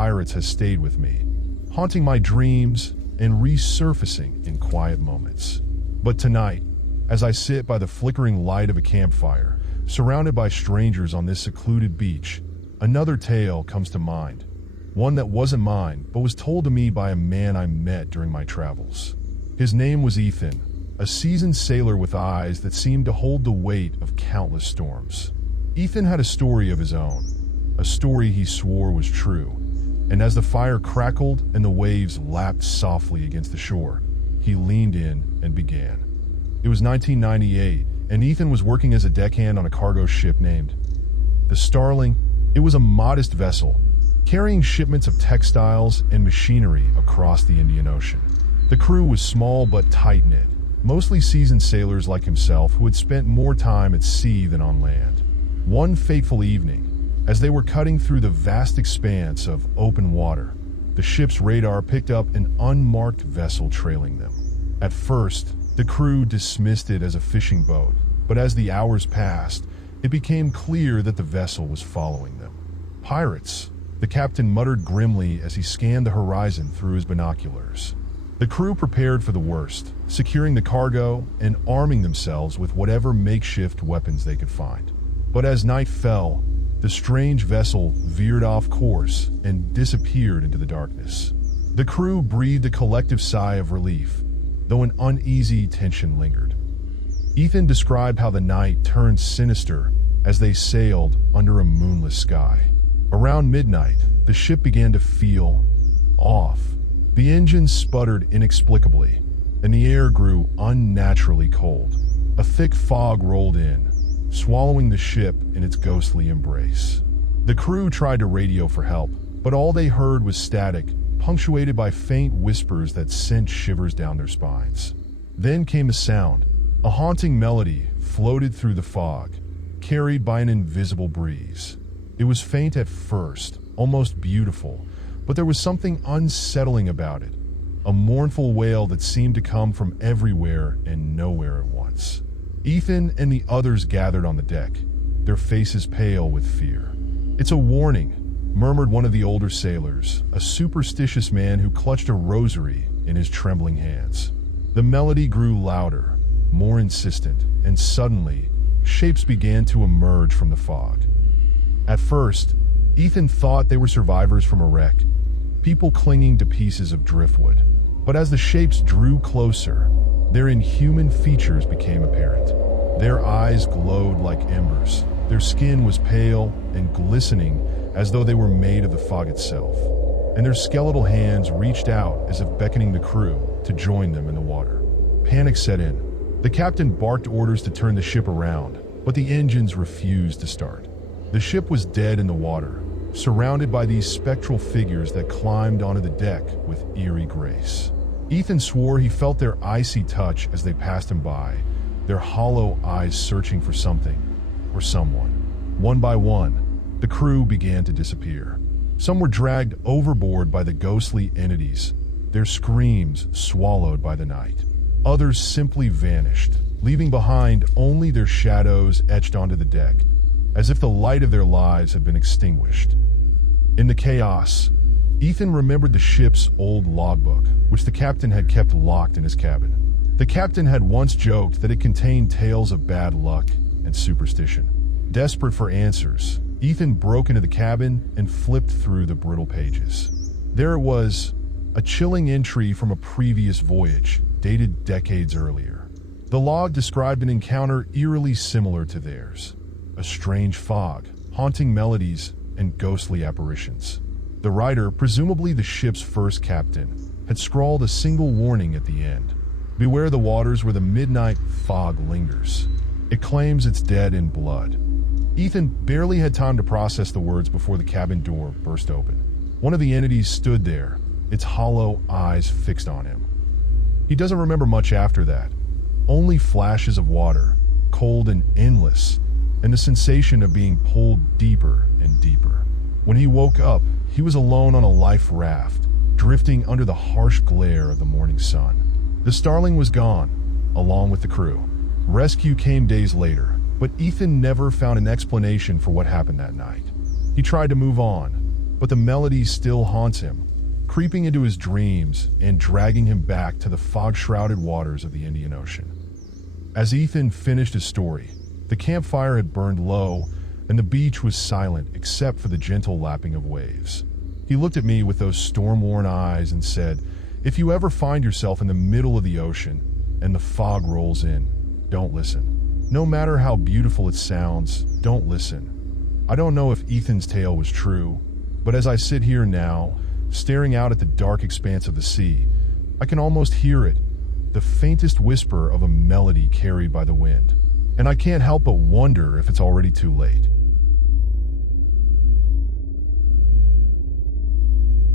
pirates has stayed with me, haunting my dreams and resurfacing in quiet moments. But tonight, as I sit by the flickering light of a campfire, surrounded by strangers on this secluded beach, another tale comes to mind. One that wasn't mine, but was told to me by a man I met during my travels. His name was Ethan, a seasoned sailor with eyes that seemed to hold the weight of countless storms. Ethan had a story of his own, a story he swore was true. And as the fire crackled and the waves lapped softly against the shore, he leaned in and began. It was 1998, and Ethan was working as a deckhand on a cargo ship named the Starling. It was a modest vessel, carrying shipments of textiles and machinery across the Indian Ocean. The crew was small but tight-knit, mostly seasoned sailors like himself who had spent more time at sea than on land. One fateful evening, as they were cutting through the vast expanse of open water, the ship's radar picked up an unmarked vessel trailing them. At first, the crew dismissed it as a fishing boat, but as the hours passed, it became clear that the vessel was following them. Pirates, the captain muttered grimly as he scanned the horizon through his binoculars. The crew prepared for the worst, securing the cargo and arming themselves with whatever makeshift weapons they could find. But as night fell, the strange vessel veered off course and disappeared into the darkness. The crew breathed a collective sigh of relief, though an uneasy tension lingered. Ethan described how the night turned sinister as they sailed under a moonless sky. Around midnight, the ship began to feel off. The engines sputtered inexplicably, and the air grew unnaturally cold. A thick fog rolled in, swallowing the ship in its ghostly embrace. The crew tried to radio for help, but all they heard was static, punctuated by faint whispers that sent shivers down their spines. Then came a sound. A haunting melody floated through the fog, carried by an invisible breeze. It was faint at first, almost beautiful, but there was something unsettling about it, a mournful wail that seemed to come from everywhere and nowhere at once. Ethan and the others gathered on the deck, their faces pale with fear. "It's a warning," murmured one of the older sailors, a superstitious man who clutched a rosary in his trembling hands. The melody grew louder, more insistent, and suddenly, shapes began to emerge from the fog. At first, Ethan thought they were survivors from a wreck, people clinging to pieces of driftwood. But as the shapes drew closer, their inhuman features became apparent. Their eyes glowed like embers. Their skin was pale and glistening as though they were made of the fog itself. And their skeletal hands reached out as if beckoning the crew to join them in the water. Panic set in. The captain barked orders to turn the ship around, but the engines refused to start. The ship was dead in the water, surrounded by these spectral figures that climbed onto the deck with eerie grace. Ethan swore he felt their icy touch as they passed him by, their hollow eyes searching for something or someone. One by one, the crew began to disappear. Some were dragged overboard by the ghostly entities, their screams swallowed by the night. Others simply vanished, leaving behind only their shadows etched onto the deck, as if the light of their lives had been extinguished. In the chaos, Ethan remembered the ship's old logbook, which the captain had kept locked in his cabin. The captain had once joked that it contained tales of bad luck and superstition. Desperate for answers, Ethan broke into the cabin and flipped through the brittle pages. There it was, a chilling entry from a previous voyage, dated decades earlier. The log described an encounter eerily similar to theirs. A strange fog, haunting melodies, and ghostly apparitions. The writer, presumably the ship's first captain, had scrawled a single warning at the end. Beware the waters where the midnight fog lingers. It claims it's dead in blood. Ethan barely had time to process the words before the cabin door burst open. One of the entities stood there, its hollow eyes fixed on him. He doesn't remember much after that. Only flashes of water, cold and endless, and the sensation of being pulled deeper and deeper. When he woke up, he was alone on a life raft, drifting under the harsh glare of the morning sun. The Starling was gone, along with the crew. Rescue came days later, but Ethan never found an explanation for what happened that night. He tried to move on, but the melody still haunts him, creeping into his dreams and dragging him back to the fog-shrouded waters of the Indian Ocean. As Ethan finished his story, the campfire had burned low and the beach was silent except for the gentle lapping of waves. He looked at me with those storm-worn eyes and said, "If you ever find yourself in the middle of the ocean and the fog rolls in, don't listen. No matter how beautiful it sounds, don't listen." I don't know if Ethan's tale was true, but as I sit here now, staring out at the dark expanse of the sea, I can almost hear it, the faintest whisper of a melody carried by the wind, and I can't help but wonder if it's already too late.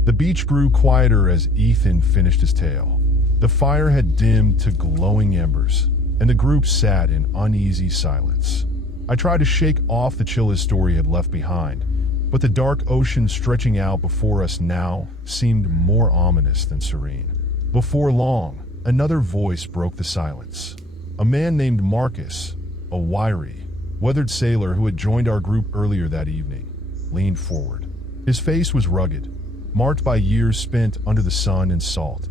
The beach grew quieter as Ethan finished his tale. The fire had dimmed to glowing embers, and the group sat in uneasy silence. I tried to shake off the chill his story had left behind, but the dark ocean stretching out before us now seemed more ominous than serene. Before long, another voice broke the silence. A man named Marcus, a wiry, weathered sailor who had joined our group earlier that evening, leaned forward. His face was rugged, marked by years spent under the sun and salt,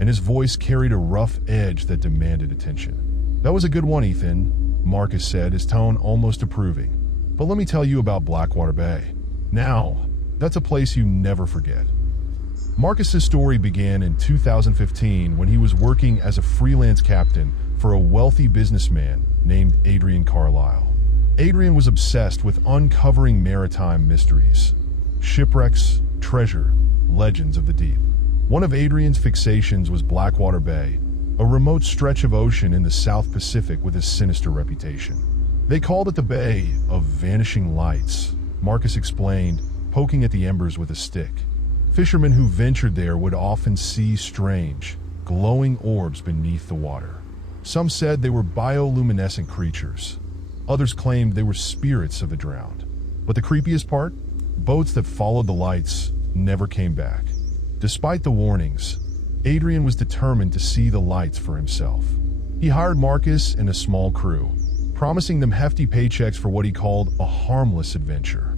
and his voice carried a rough edge that demanded attention. "That was a good one, Ethan," Marcus said, his tone almost approving. "But let me tell you about Blackwater Bay. Now, that's a place you never forget." Marcus's story began in 2015 when he was working as a freelance captain for a wealthy businessman named Adrian Carlisle. Adrian was obsessed with uncovering maritime mysteries, shipwrecks, treasure, legends of the deep. One of Adrian's fixations was Blackwater Bay, a remote stretch of ocean in the South Pacific with a sinister reputation. They called it the Bay of Vanishing Lights, Marcus explained, poking at the embers with a stick. Fishermen who ventured there would often see strange, glowing orbs beneath the water. Some said they were bioluminescent creatures. Others claimed they were spirits of the drowned. But the creepiest part? Boats that followed the lights never came back. Despite the warnings, Adrian was determined to see the lights for himself. He hired Marcus and a small crew, promising them hefty paychecks for what he called a harmless adventure.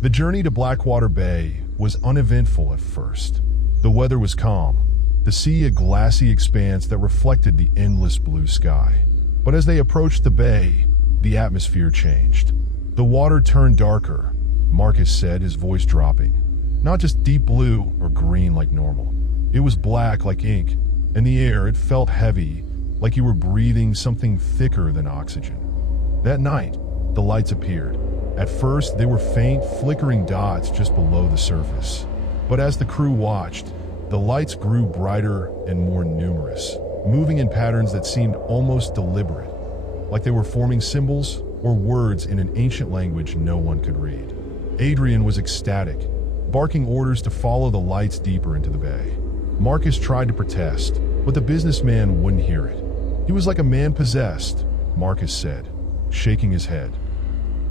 The journey to Blackwater Bay was uneventful at first. The weather was calm, the sea a glassy expanse that reflected the endless blue sky. But as they approached the bay, the atmosphere changed. The water turned darker, Marcus said, his voice dropping. Not just deep blue or green like normal. It was black like ink, and the air, it felt heavy, like you were breathing something thicker than oxygen. That night, the lights appeared. At first, they were faint, flickering dots just below the surface. But as the crew watched, the lights grew brighter and more numerous, moving in patterns that seemed almost deliberate, like they were forming symbols or words in an ancient language no one could read. Adrian was ecstatic, barking orders to follow the lights deeper into the bay. Marcus tried to protest, but the businessman wouldn't hear it. He was like a man possessed, Marcus said, shaking his head.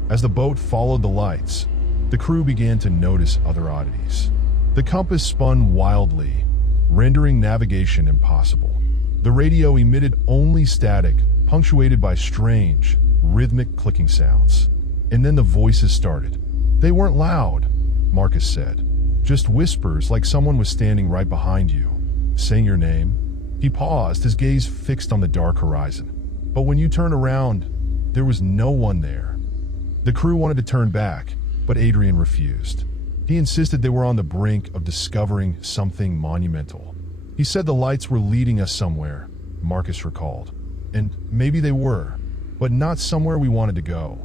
As the boat followed the lights, the crew began to notice other oddities. The compass spun wildly, rendering navigation impossible. The radio emitted only static, punctuated by strange, rhythmic clicking sounds. And then the voices started. They weren't loud, Marcus said. Just whispers like someone was standing right behind you, saying your name. He paused, his gaze fixed on the dark horizon. But when you turned around, there was no one there. The crew wanted to turn back, but Adrian refused. He insisted they were on the brink of discovering something monumental. He said the lights were leading us somewhere, Marcus recalled. And maybe they were, but not somewhere we wanted to go.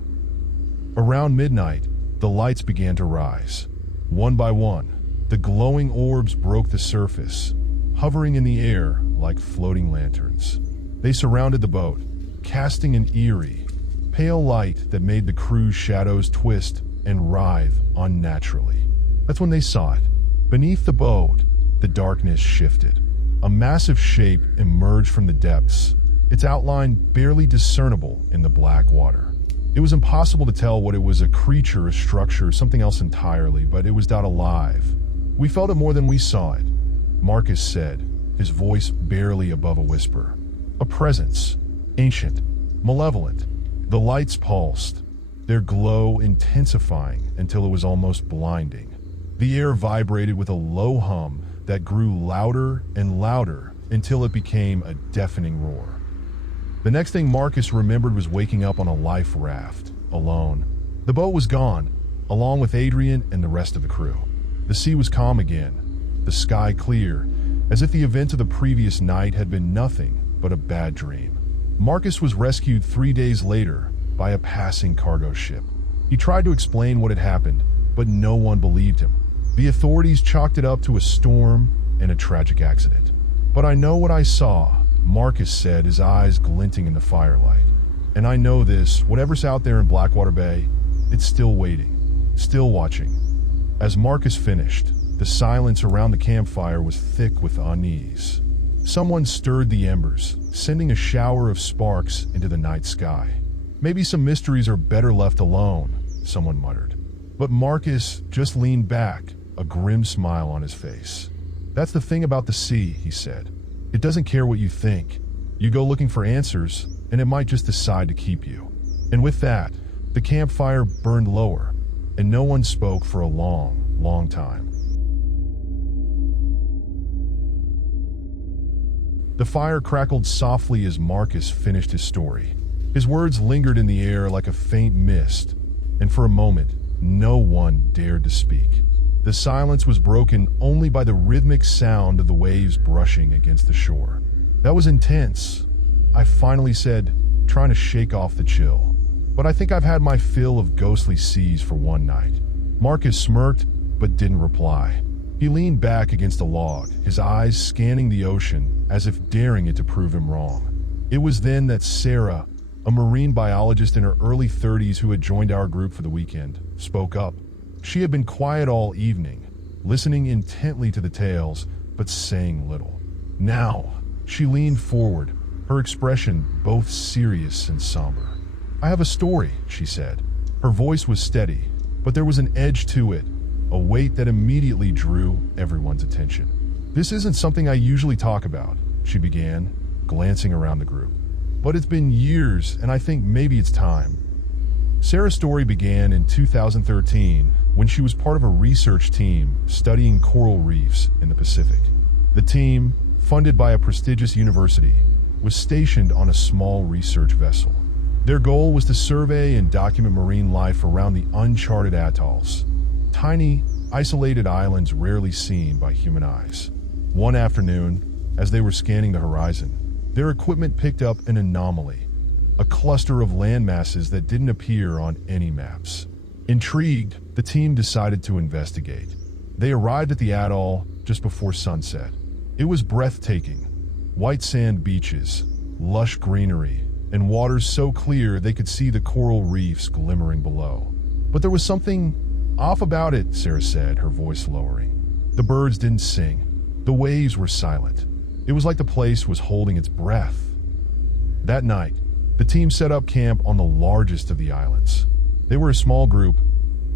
Around midnight, the lights began to rise. One by one, the glowing orbs broke the surface, hovering in the air like floating lanterns. They surrounded the boat, casting an eerie, pale light that made the crew's shadows twist and writhe unnaturally. That's when they saw it. Beneath the boat, the darkness shifted. A massive shape emerged from the depths, its outline barely discernible in the black water. It was impossible to tell what it was, a creature, a structure, something else entirely, but it was not alive. We felt it more than we saw it, Marcus said, his voice barely above a whisper. A presence, ancient, malevolent. The lights pulsed, their glow intensifying until it was almost blinding. The air vibrated with a low hum that grew louder and louder until it became a deafening roar. The next thing Marcus remembered was waking up on a life raft, alone. The boat was gone, along with Adrian and the rest of the crew. The sea was calm again, the sky clear, as if the events of the previous night had been nothing but a bad dream. Marcus was rescued 3 days later by a passing cargo ship. He tried to explain what had happened, but no one believed him. The authorities chalked it up to a storm and a tragic accident. "But I know what I saw," Marcus said, his eyes glinting in the firelight. "And I know this, whatever's out there in Blackwater Bay, it's still waiting, still watching." As Marcus finished, the silence around the campfire was thick with unease. Someone stirred the embers, sending a shower of sparks into the night sky. "Maybe some mysteries are better left alone," someone muttered. But Marcus just leaned back, a grim smile on his face. "That's the thing about the sea," he said. "It doesn't care what you think. You go looking for answers, and it might just decide to keep you." And with that, the campfire burned lower, and no one spoke for a long, long time. The fire crackled softly as Marcus finished his story. His words lingered in the air like a faint mist, and for a moment, no one dared to speak. The silence was broken only by the rhythmic sound of the waves brushing against the shore. "That was intense," I finally said, trying to shake off the chill. "But I think I've had my fill of ghostly seas for one night." Marcus smirked, but didn't reply. He leaned back against a log, his eyes scanning the ocean as if daring it to prove him wrong. It was then that Sarah, a marine biologist in her early 30s who had joined our group for the weekend, spoke up. She had been quiet all evening, listening intently to the tales, but saying little. Now, she leaned forward, her expression both serious and somber. "I have a story," she said. Her voice was steady, but there was an edge to it, a weight that immediately drew everyone's attention. "This isn't something I usually talk about," she began, glancing around the group. "But it's been years, and I think maybe it's time." Sarah's story began in 2013 when she was part of a research team studying coral reefs in the Pacific. The team, funded by a prestigious university, was stationed on a small research vessel. Their goal was to survey and document marine life around the uncharted atolls, tiny, isolated islands rarely seen by human eyes. One afternoon, as they were scanning the horizon, their equipment picked up an anomaly, a cluster of land masses that didn't appear on any maps. Intrigued, the team decided to investigate. They arrived at the atoll just before sunset. It was breathtaking. White sand beaches, lush greenery, and waters so clear they could see the coral reefs glimmering below. But there was something off about it, Sarah said, her voice lowering. The birds didn't sing. The waves were silent. It was like the place was holding its breath. That night, the team set up camp on the largest of the islands. They were a small group,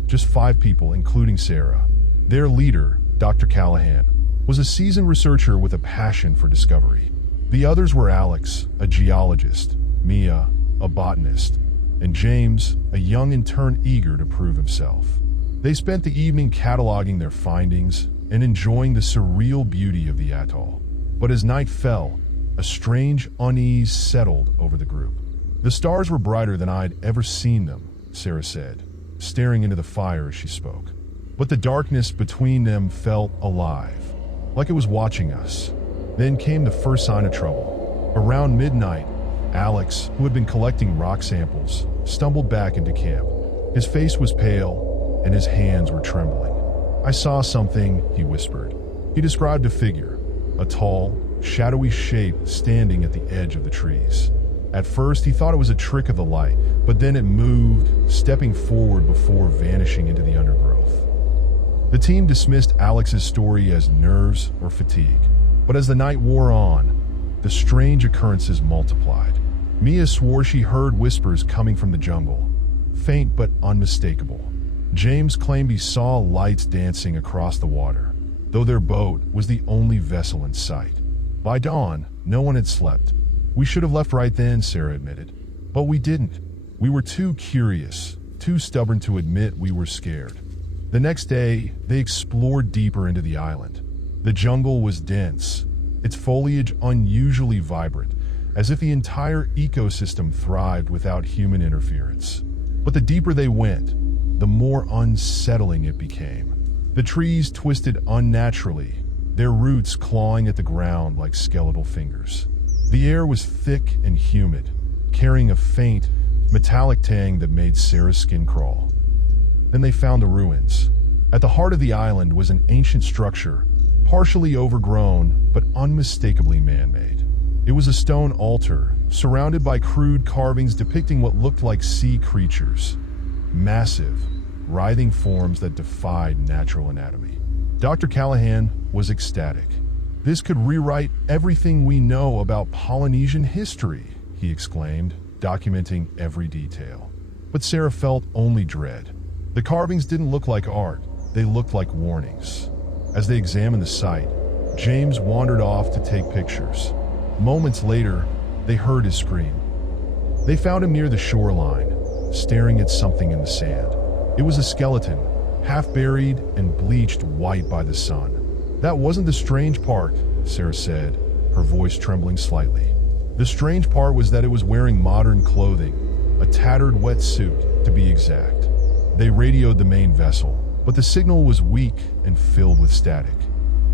just 5 people, including Sarah. Their leader, Dr. Callahan, was a seasoned researcher with a passion for discovery. The others were Alex, a geologist, Mia, a botanist, and James, a young intern eager to prove himself. They spent the evening cataloging their findings and enjoying the surreal beauty of the atoll. But as night fell, a strange unease settled over the group. "The stars were brighter than I'd ever seen them," Sarah said, staring into the fire as she spoke. "But the darkness between them felt alive, like it was watching us." Then came the first sign of trouble. Around midnight, Alex, who had been collecting rock samples, stumbled back into camp. His face was pale, and his hands were trembling. "I saw something," he whispered. He described a figure, a tall, shadowy shape standing at the edge of the trees. At first, he thought it was a trick of the light, but then it moved, stepping forward before vanishing into the undergrowth. The team dismissed Alex's story as nerves or fatigue, but as the night wore on, the strange occurrences multiplied. Mia swore she heard whispers coming from the jungle, faint but unmistakable. James claimed he saw lights dancing across the water, though their boat was the only vessel in sight. By dawn, no one had slept. "We should have left right then," Sarah admitted. "But we didn't. We were too curious, too stubborn to admit we were scared." The next day, they explored deeper into the island. The jungle was dense, its foliage unusually vibrant, as if the entire ecosystem thrived without human interference. But the deeper they went, the more unsettling it became. The trees twisted unnaturally, their roots clawing at the ground like skeletal fingers. The air was thick and humid, carrying a faint, metallic tang that made Sarah's skin crawl. Then they found the ruins. At the heart of the island was an ancient structure, partially overgrown but unmistakably man-made. It was a stone altar, surrounded by crude carvings depicting what looked like sea creatures. Massive, writhing forms that defied natural anatomy. Dr. Callahan was ecstatic. "This could rewrite everything we know about Polynesian history," he exclaimed, documenting every detail. But Sarah felt only dread. The carvings didn't look like art, they looked like warnings. As they examined the site, James wandered off to take pictures. Moments later, they heard his scream. They found him near the shoreline, staring at something in the sand. It was a skeleton, half buried and bleached white by the sun. "That wasn't the strange part," Sarah said, her voice trembling slightly. "The strange part was that it was wearing modern clothing, a tattered wetsuit, to be exact." They radioed the main vessel, but the signal was weak and filled with static.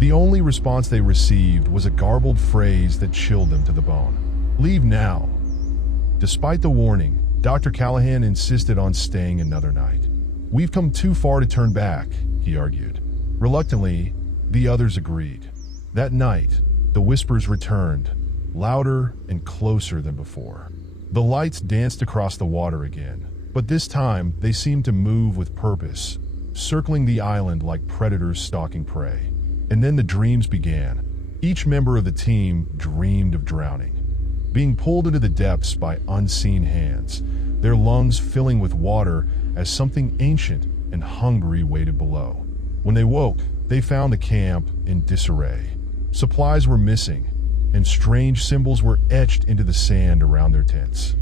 The only response they received was a garbled phrase that chilled them to the bone. "Leave now." Despite the warning, Dr. Callahan insisted on staying another night. "We've come too far to turn back," he argued. Reluctantly, the others agreed. That night, the whispers returned, louder and closer than before. The lights danced across the water again, but this time they seemed to move with purpose, circling the island like predators stalking prey. And then the dreams began. Each member of the team dreamed of drowning, being pulled into the depths by unseen hands, their lungs filling with water as something ancient and hungry waited below. When they woke, they found the camp in disarray. Supplies were missing, and strange symbols were etched into the sand around their tents.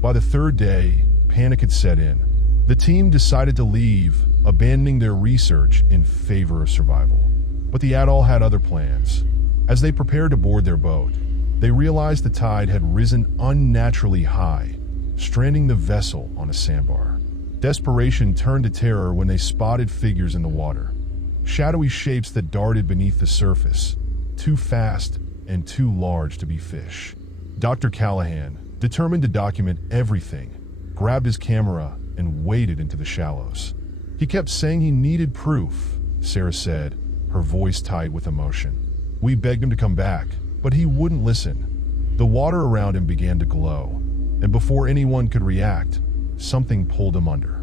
By the third day, panic had set in. The team decided to leave, abandoning their research in favor of survival. But the atoll had other plans. As they prepared to board their boat, they realized the tide had risen unnaturally high, stranding the vessel on a sandbar. Desperation turned to terror when they spotted figures in the water. Shadowy shapes that darted beneath the surface, too fast and too large to be fish. Dr. Callahan, determined to document everything, grabbed his camera and waded into the shallows. "He kept saying he needed proof," Sarah said, her voice tight with emotion. "We begged him to come back, but he wouldn't listen." The water around him began to glow, and before anyone could react, something pulled him under.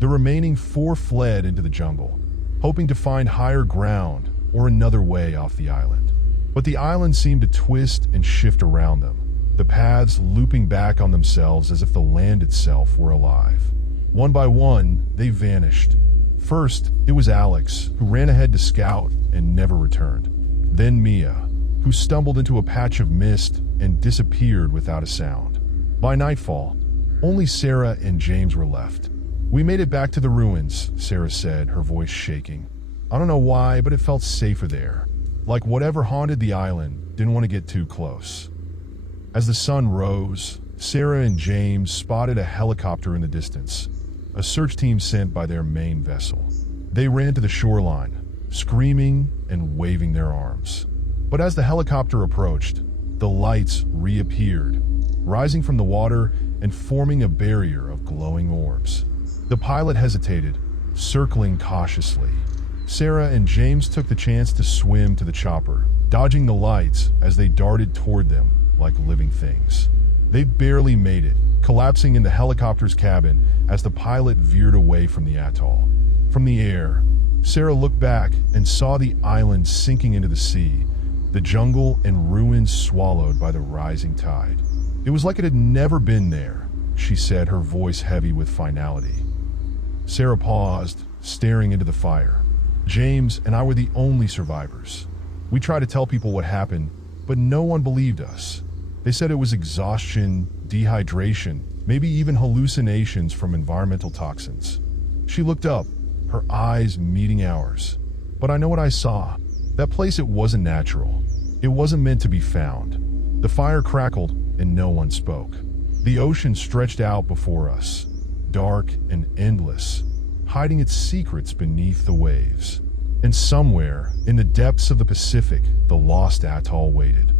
The remaining 4 fled into the jungle, hoping to find higher ground or another way off the island. But the island seemed to twist and shift around them, the paths looping back on themselves as if the land itself were alive. One by one, they vanished. First, it was Alex, who ran ahead to scout and never returned. Then Mia, who stumbled into a patch of mist and disappeared without a sound. By nightfall, only Sarah and James were left. "We made it back to the ruins," Sarah said, her voice shaking. "I don't know why, but it felt safer there. Like whatever haunted the island didn't want to get too close." As the sun rose, Sarah and James spotted a helicopter in the distance, a search team sent by their main vessel. They ran to the shoreline, screaming and waving their arms. But as the helicopter approached, the lights reappeared, rising from the water and forming a barrier of glowing orbs. The pilot hesitated, circling cautiously. Sarah and James took the chance to swim to the chopper, dodging the lights as they darted toward them like living things. They barely made it, collapsing in the helicopter's cabin as the pilot veered away from the atoll. From the air, Sarah looked back and saw the island sinking into the sea, the jungle and ruins swallowed by the rising tide. "It was like it had never been there," she said, her voice heavy with finality. Sarah paused, staring into the fire. "James and I were the only survivors. We tried to tell people what happened, but no one believed us. They said it was exhaustion, dehydration, maybe even hallucinations from environmental toxins." She looked up, her eyes meeting ours. But I know what I saw. That place, it wasn't natural. It wasn't meant to be found. The fire crackled and no one spoke. The ocean stretched out before us, dark and endless, hiding its secrets beneath the waves. And somewhere, in the depths of the Pacific, the lost atoll waited.